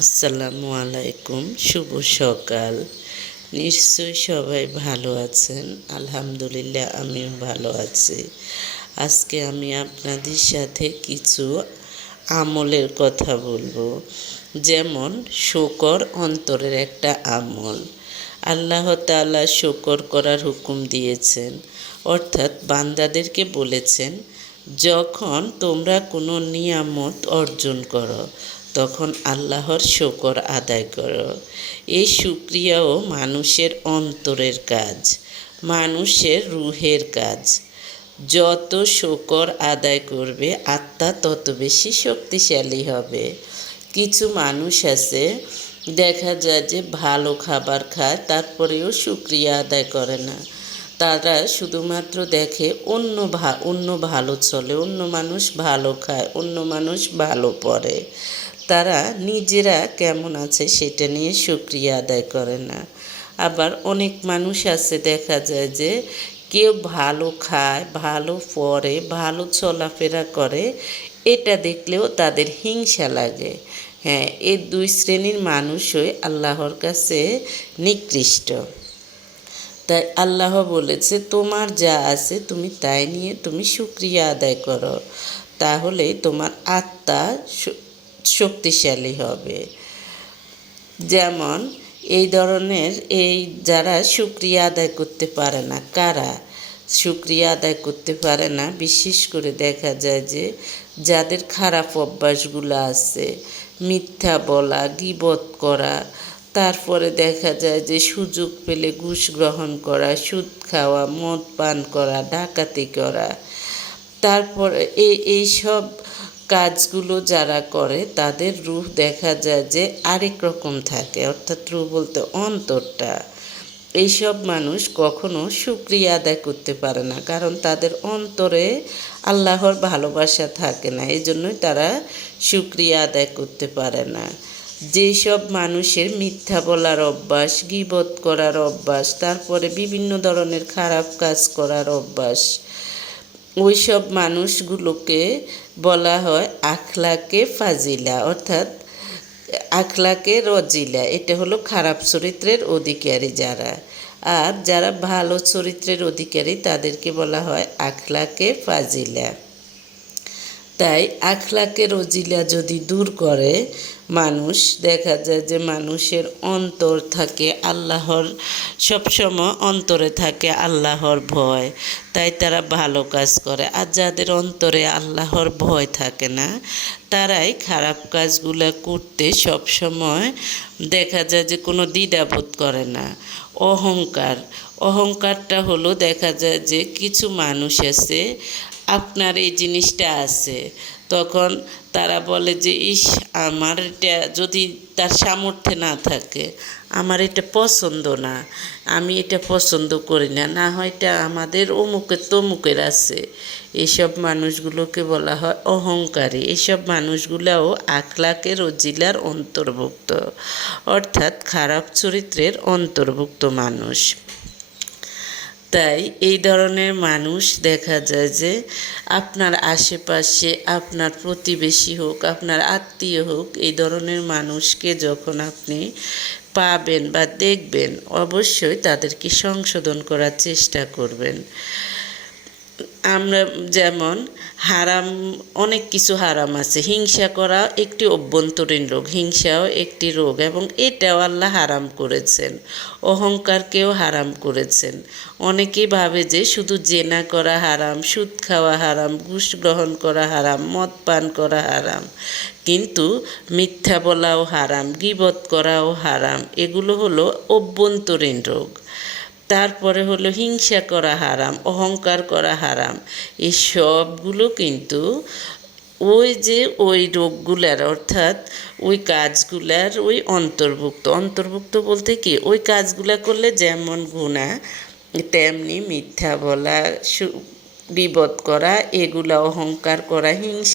আসসালামু আলাইকুম, শুভ সকাল। নিশ্চয়ই সবাই ভালো আছেন। আলহামদুলিল্লাহ আমিও ভালো আছি। আজকে আমি আপনাদের সাথে কিছু আমলের কথা বলবো। যেমন শুকর অন্তরের একটা আমল। আল্লাহ তাআলা শুকর করার হুকুম দিয়েছেন, অর্থাৎ বান্দাদেরকে বলেছেন যখন তোমরা কোনো নিয়ামত অর্জন করো তখন আল্লাহর শুকর আদায় করো। এই শুকরিয়াও মানুষের অন্তরের কাজ, মানুষের রুহের কাজ। যত শুকর আদায় করবে আত্মা তত বেশি শক্তিশালী হবে। কিছু মানুষ আছে, দেখা যায় যে ভালো খাবার খায় তারপরেও শুকরিয়া আদায় করে না। তারা শুধুমাত্র দেখে অন্য ভালো চলে, অন্য মানুষ ভালো খায়, অন্য মানুষ ভালো পড়ে, তারা নিজেরা কেমন আছে সেটা নিয়ে শুকরিয়া আদায় করে না। আবার অনেক মানুষ আছে, দেখা যায় যে কেউ ভালো খায়, ভালো পড়ে, ভালো চলাফেরা করে, এটা দেখলেও তাদের হিংসা লাগে। হ্যাঁ, এই দুই শ্রেণীর মানুষই আল্লাহর কাছে নিকৃষ্ট। তাই আল্লাহ বলেছে তোমার যা আছে তুমি তাই নিয়ে তুমি শুকরিয়া আদায় করো, তাহলে তোমার আত্মা শক্তিশালী হবে। যেমন এই ধরনের যারা শুকরিয়া আদায় করতে পারে না, কারা শুকরিয়া আদায় করতে পারে না, বিশেষ করে দেখা যায় যে যাদের খারাপ অভ্যাসগুলো আছে, মিথ্যা বলা, গীবত করা, তারপরে দেখা যায় যে সুযোগ পেলে ঘুষ গ্রহণ করা, সুদ খাওয়া, মদ পান করা, ডাকাতি করা, তারপর এইসব কাজগুলো যারা করে তাদের রূহ দেখা যায় যে আরেক রকম থাকে, অর্থাৎ রূহ বলতে অন্তরটা। এইসব মানুষ কখনো শুকরিয়া আদায় করতে পারে না, কারণ তাদের অন্তরে আল্লাহর ভালোবাসা থাকে না, এই জন্যই তারা শুকরিয়া আদায় করতে পারে না। যেসব মানুষের মিথ্যা বলার অভ্যাস, গীবত করার অভ্যাস, তারপরে বিভিন্ন ধরনের খারাপ কাজ করার অভ্যাস, ওই সব মানুষগুলোকে বলা হয় আখলাকে ফাজিলা, অর্থাৎ আখলাকে রজিলা। এটা হলো খারাপ চরিত্রের অধিকারী যারা। আর যারা ভালো চরিত্রের অধিকারী তাদেরকে বলা হয় আখলাকে ফাজিলা। তাই আখলাকে রজিলা যদি দূর করে মানুষ, দেখা যায় যে মানুষের অন্তর থাকে আল্লাহর, সবসময় অন্তরে থাকে আল্লাহর ভয়, তাই তারা ভালো কাজ করে। আর যাদের অন্তরে আল্লাহর ভয় থাকে না, তারাই খারাপ কাজগুলো করতে সবসময় দেখা যায় যে কোনো দ্বিধাবোধ করে না। অহংকারটা হলো, দেখা যায় যে কিছু মানুষ আছে আপনার এই জিনিসটা আছে, তখন তারা বলে যে ইস, আমার এটা যদি তার সামর্থ্যে না থাকে, আমার এটা পছন্দ না, আমি এটা পছন্দ করি না, না হয় এটা আমাদের অমুকের তমুকের আছে। এইসব মানুষগুলোকে বলা হয় অহংকারী। এইসব মানুষগুলাও আখলাকে রজিলার অন্তর্ভুক্ত, অর্থাৎ খারাপ চরিত্রের অন্তর্ভুক্ত মানুষ। তাই এই ধরনের মানুষ দেখা যায় যে আপনার আশেপাশে, আপনার প্রতিবেশী হোক, আপনার আত্মীয় হোক, এই ধরনের মানুষকে যখন আপনি পাবেন বা দেখবেন, অবশ্যই তাদেরকে সংশোধন করার চেষ্টা করবেন। আমরা যেমন অনেক কিছু হারাম আছে। হিংসা করা একটি অভ্যন্তরীণ রোগ, হিংসাও একটি রোগ, এবং এটাও আল্লাহ হারাম করেছেন। অহংকারকেও হারাম করেছেন। অনেকেই ভাবে যে শুধু জেনা করা হারাম, সুদ খাওয়া হারাম, ঘুষ গ্রহণ করা হারাম, মদ পান করা হারাম, কিন্তু মিথ্যা বলাও হারাম, গীবত করাও হারাম। এগুলো হলো অভ্যন্তরীণ রোগ। তারপরে হলো হিংসা করা হারাম, অহংকার করা হারাম। এই সবগুলো কিন্তু ওই রোগগুলার, অর্থাৎ ওই কাজগুলার অন্তর্ভুক্ত বলতে কি, ওই কাজগুলা করলে যেমন গুনাহ, তেমনি মিথ্যা বলা, গীবত করা, এগুলা অহংকার করা, হিংসা